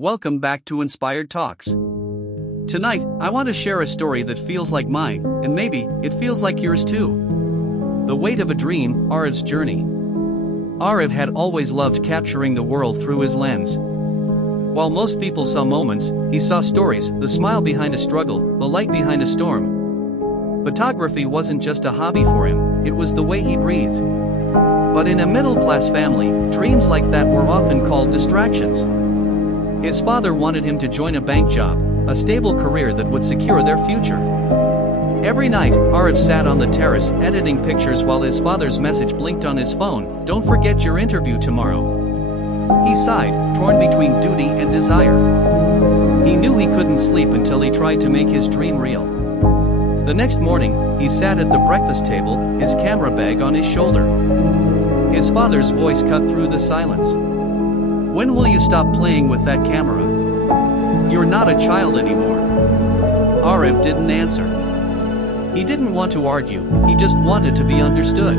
Welcome back to Inspired Talks. Tonight, I want to share a story that feels like mine, and maybe it feels like yours too. The Weight of a Dream, Aarav's Journey. Aarav had always loved capturing the world through his lens. While most people saw moments, he saw stories, the smile behind a struggle, the light behind a storm. Photography wasn't just a hobby for him, it was the way he breathed. But in a middle-class family, dreams like that were often called distractions. His father wanted him to join a bank job, a stable career that would secure their future. Every night, Aarav sat on the terrace editing pictures while his father's message blinked on his phone, "Don't forget your interview tomorrow." He sighed, torn between duty and desire. He knew he couldn't sleep until he tried to make his dream real. The next morning, he sat at the breakfast table, his camera bag on his shoulder. His father's voice cut through the silence. "When will you stop playing with that camera? You're not a child anymore." Aarav didn't answer. He didn't want to argue, he just wanted to be understood.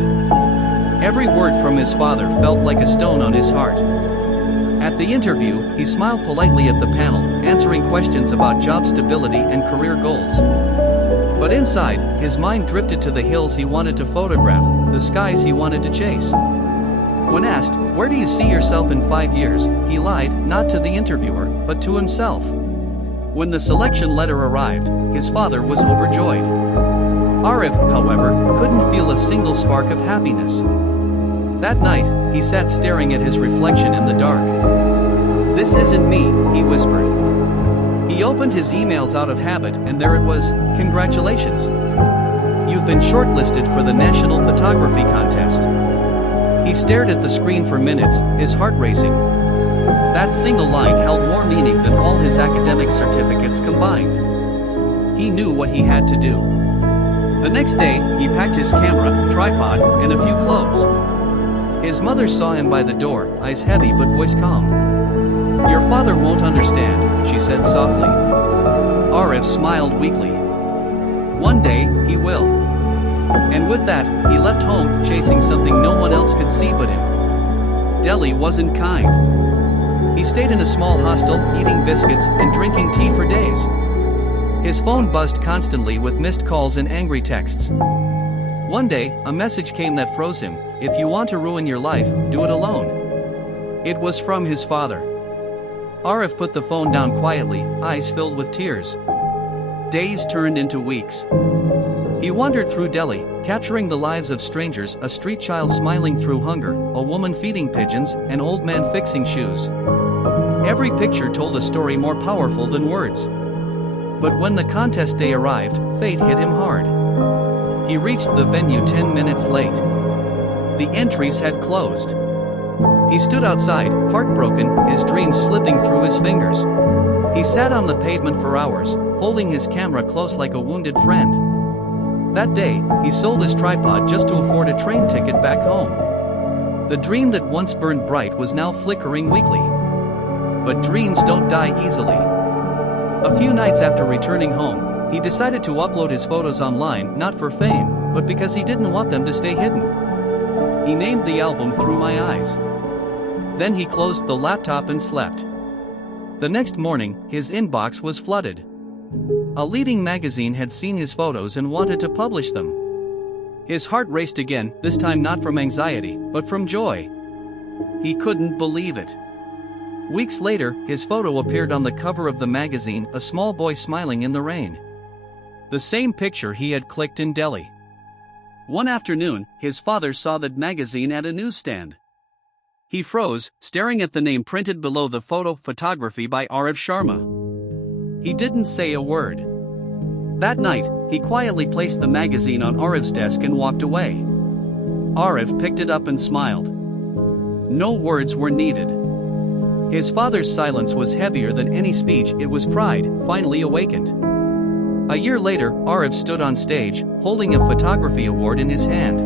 Every word from his father felt like a stone on his heart. At the interview, he smiled politely at the panel, answering questions about job stability and career goals. But inside, his mind drifted to the hills he wanted to photograph, the skies he wanted to chase. When asked, "Where do you see yourself in 5 years?" he lied, not to the interviewer, but to himself. When the selection letter arrived, his father was overjoyed. Aarav, however, couldn't feel a single spark of happiness. That night, he sat staring at his reflection in the dark. "This isn't me," he whispered. He opened his emails out of habit, and there it was, "Congratulations. You've been shortlisted for the National Photography Contest." He stared at the screen for minutes, his heart racing. That single line held more meaning than all his academic certificates combined. He knew what he had to do. The next day, he packed his camera, tripod, and a few clothes. His mother saw him by the door, eyes heavy but voice calm. "Your father won't understand," she said softly. Aarav smiled weakly. "One day, he will." And with that, he left home, chasing something no one else could see but him. Delhi wasn't kind. He stayed in a small hostel, eating biscuits and drinking tea for days. His phone buzzed constantly with missed calls and angry texts. One day, a message came that froze him: "If you want to ruin your life, do it alone." It was from his father. Aarav put the phone down quietly, eyes filled with tears. Days turned into weeks. He wandered through Delhi, capturing the lives of strangers, a street child smiling through hunger, a woman feeding pigeons, an old man fixing shoes. Every picture told a story more powerful than words. But when the contest day arrived, fate hit him hard. He reached the venue 10 minutes late. The entries had closed. He stood outside, heartbroken, his dreams slipping through his fingers. He sat on the pavement for hours, holding his camera close like a wounded friend. That day, he sold his tripod just to afford a train ticket back home. The dream that once burned bright was now flickering weakly. But dreams don't die easily. A few nights after returning home, he decided to upload his photos online, not for fame, but because he didn't want them to stay hidden. He named the album "Through My Eyes." Then he closed the laptop and slept. The next morning, his inbox was flooded. A leading magazine had seen his photos and wanted to publish them. His heart raced again, this time not from anxiety, but from joy. He couldn't believe it. Weeks later, his photo appeared on the cover of the magazine, a small boy smiling in the rain. The same picture he had clicked in Delhi. One afternoon, his father saw that magazine at a newsstand. He froze, staring at the name printed below the photo, "Photography by Aarav Sharma." He didn't say a word. That night, he quietly placed the magazine on Aarav's desk and walked away. Aarav picked it up and smiled. No words were needed. His father's silence was heavier than any speech, it was pride, finally awakened. A year later, Aarav stood on stage, holding a photography award in his hand.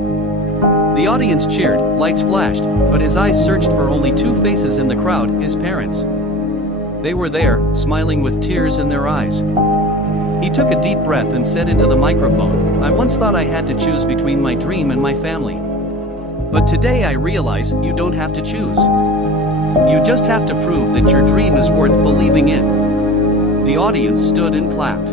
The audience cheered, lights flashed, but his eyes searched for only two faces in the crowd, his parents. They were there, smiling with tears in their eyes. He took a deep breath and said into the microphone, "I once thought I had to choose between my dream and my family. But today I realize you don't have to choose. You just have to prove that your dream is worth believing in. The audience stood and clapped.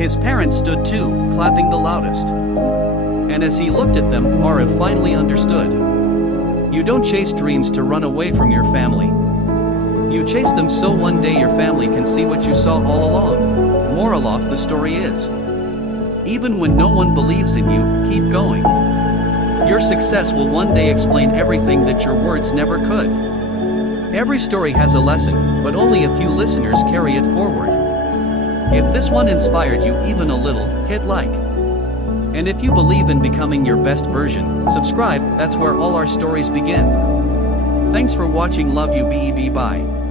His parents stood too, clapping the loudest. And as he looked at them, Aarav finally understood. You don't chase dreams to run away from your family. You chase them so one day your family can see what you saw all along. Moral of the story is, even when no one believes in you, keep going. Your success will one day explain everything that your words never could. Every story has a lesson, but only a few listeners carry it forward. If this one inspired you even a little, hit like. And if you believe in becoming your best version, subscribe, that's where all our stories begin. Thanks for watching. Love you, bye.